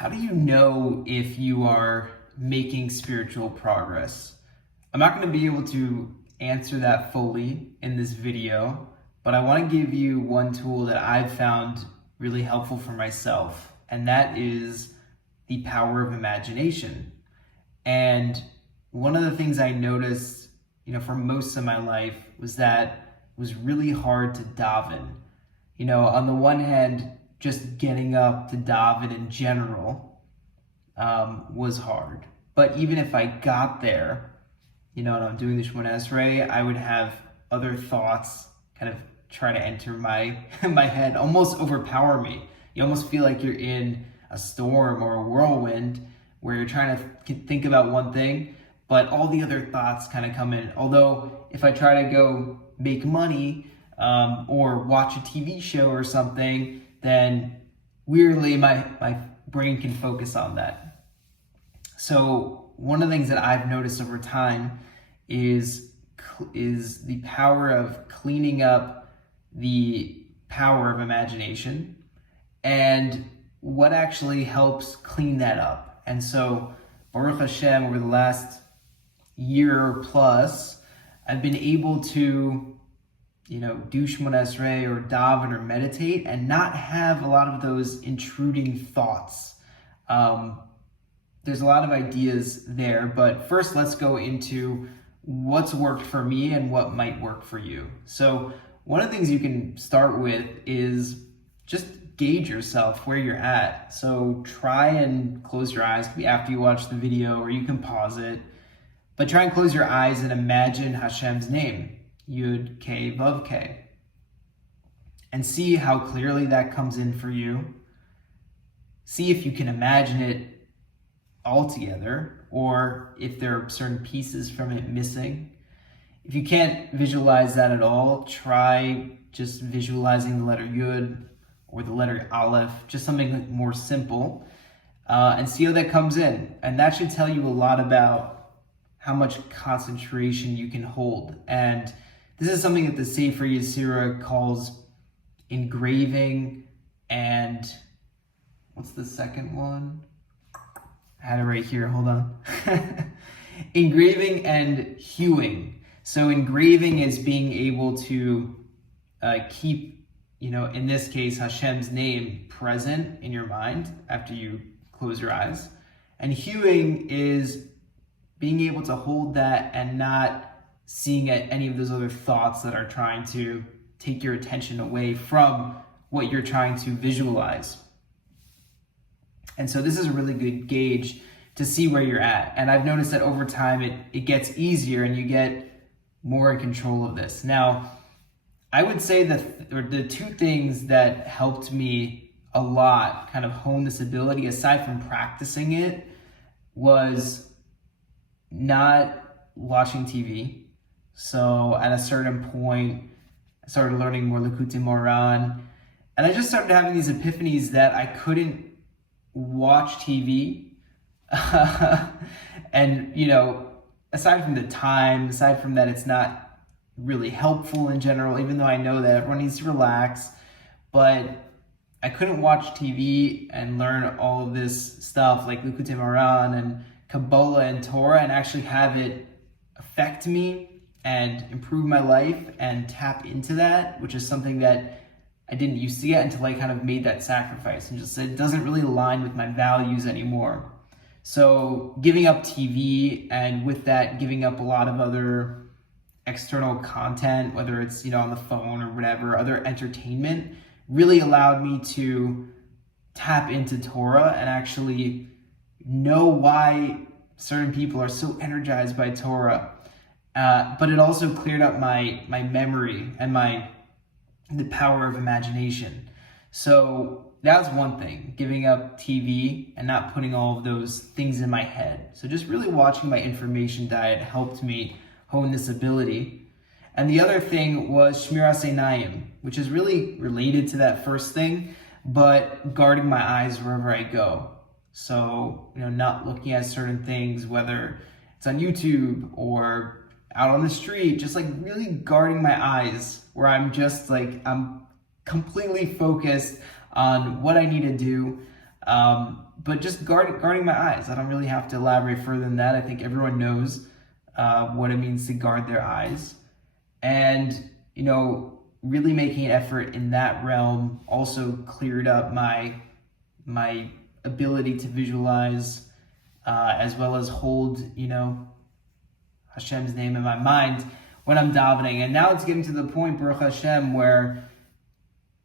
How do you know if you are making spiritual progress? I'm not going to be able to answer that fully in this video, but I want to give you one tool that I've found really helpful for myself, and that is the power of imagination. And one of the things I noticed, for most of my life was that it was really hard to daven. On the one hand, just getting up to daven in general was hard. But even if I got there, and I'm doing the Shemona Esrei, I would have other thoughts kind of try to enter my my head, almost overpower me. You almost feel like you're in a storm or a whirlwind where you're trying to think about one thing, but all the other thoughts kind of come in. Although if I try to go make money or watch a TV show or something, then weirdly my brain can focus on that. So one of the things that I've noticed over time is the power of cleaning up the power of imagination and what actually helps clean that up. And so Baruch Hashem, over the last year plus, I've been able to do Shemona Esrei or daven or meditate and not have a lot of those intruding thoughts. There's a lot of ideas there, but first let's go into what's worked for me and what might work for you. So one of the things you can start with is just gauge yourself where you're at. So try and close your eyes after you watch the video, or you can pause it, but try and close your eyes and imagine Hashem's name. Yud K Vav K, and see how clearly that comes in for you. See if you can imagine it all together, or if there are certain pieces from it missing. If you can't visualize that at all, try just visualizing the letter Yud or the letter Aleph, just something more simple, and see how that comes in. And that should tell you a lot about how much concentration you can hold. And this is something that the Sefer Yetzirah calls engraving, and what's the second one? I had it right here, hold on. Engraving and hewing. So engraving is being able to keep, in this case, Hashem's name present in your mind after you close your eyes. And hewing is being able to hold that and not seeing any of those other thoughts that are trying to take your attention away from what you're trying to visualize. And so this is a really good gauge to see where you're at. And I've noticed that over time it gets easier and you get more in control of this. Now, I would say that the two things that helped me a lot kind of hone this ability, aside from practicing it, was not watching TV. So at a certain point, I started learning more Likutei Moharan, and I just started having these epiphanies that I couldn't watch TV. And, aside from the time, aside from that it's not really helpful in general, even though I know that everyone needs to relax, but I couldn't watch TV and learn all of this stuff like Likutei Moharan and Kabbalah and Torah and actually have it affect me and improve my life and tap into that, which is something that I didn't used to get until I kind of made that sacrifice and just said it doesn't really align with my values anymore. So giving up TV, and with that giving up a lot of other external content, whether it's on the phone or whatever, other entertainment, really allowed me to tap into Torah and actually know why certain people are so energized by Torah. But it also cleared up my memory and the power of imagination. So that was one thing, giving up TV and not putting all of those things in my head. So just really watching my information diet helped me hone this ability. And the other thing was Shmiras Einayim, which is really related to that first thing, but guarding my eyes wherever I go. So, not looking at certain things, whether it's on YouTube or out on the street, just like really guarding my eyes, where I'm just like, I'm completely focused on what I need to do. But just guarding my eyes. I don't really have to elaborate further than that. I think everyone knows what it means to guard their eyes. And, really making an effort in that realm also cleared up my ability to visualize, as well as hold, Hashem's name in my mind when I'm davening. And now it's getting to the point, Baruch Hashem, where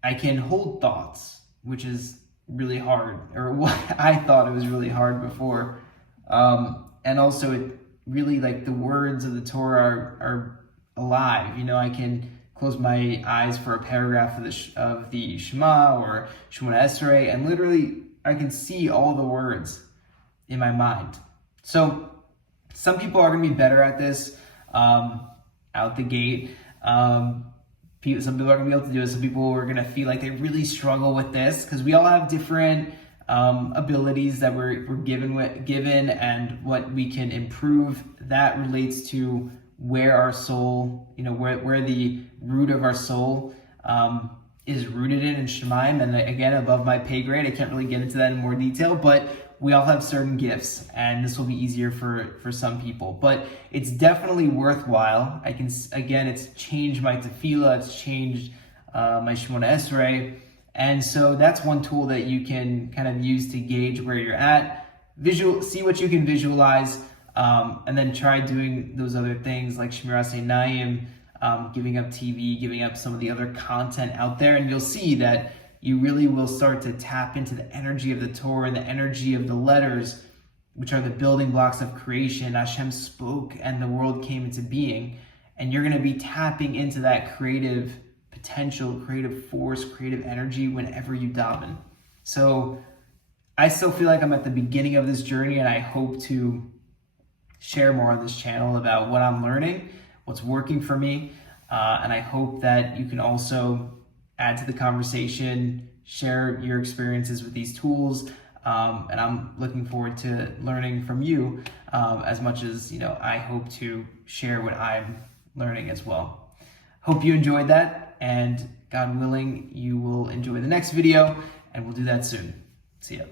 I can hold thoughts, which is really hard, or what I thought it was really hard before. And also it really, like, the words of the Torah are alive. I can close my eyes for a paragraph of the Shema or Shemona Esrei, and literally I can see all the words in my mind. So some people are going to be better at this out the gate. Some people are going to be able to do it. Some people are going to feel like they really struggle with this, because we all have different abilities that we're given, and what we can improve. That relates to where our soul, where the root of our soul is rooted in Shemaim. And again, above my pay grade, I can't really get into that in more detail, but we all have certain gifts, and this will be easier for some people. But it's definitely worthwhile. It's changed my tefillah, it's changed my Shemona Esrei. And so that's one tool that you can kind of use to gauge where you're at. See what you can visualize, and then try doing those other things like Shmiras Einayim, giving up TV, giving up some of the other content out there, and you'll see that you really will start to tap into the energy of the Torah and the energy of the letters, which are the building blocks of creation. Hashem spoke and the world came into being, and you're going to be tapping into that creative potential, creative force, creative energy whenever you daven. So I still feel like I'm at the beginning of this journey, and I hope to share more on this channel about what I'm learning, what's working for me, and I hope that you can also add to the conversation, share your experiences with these tools, and I'm looking forward to learning from you as much as I hope to share what I'm learning as well. Hope you enjoyed that, and God willing, you will enjoy the next video, and we'll do that soon. See ya.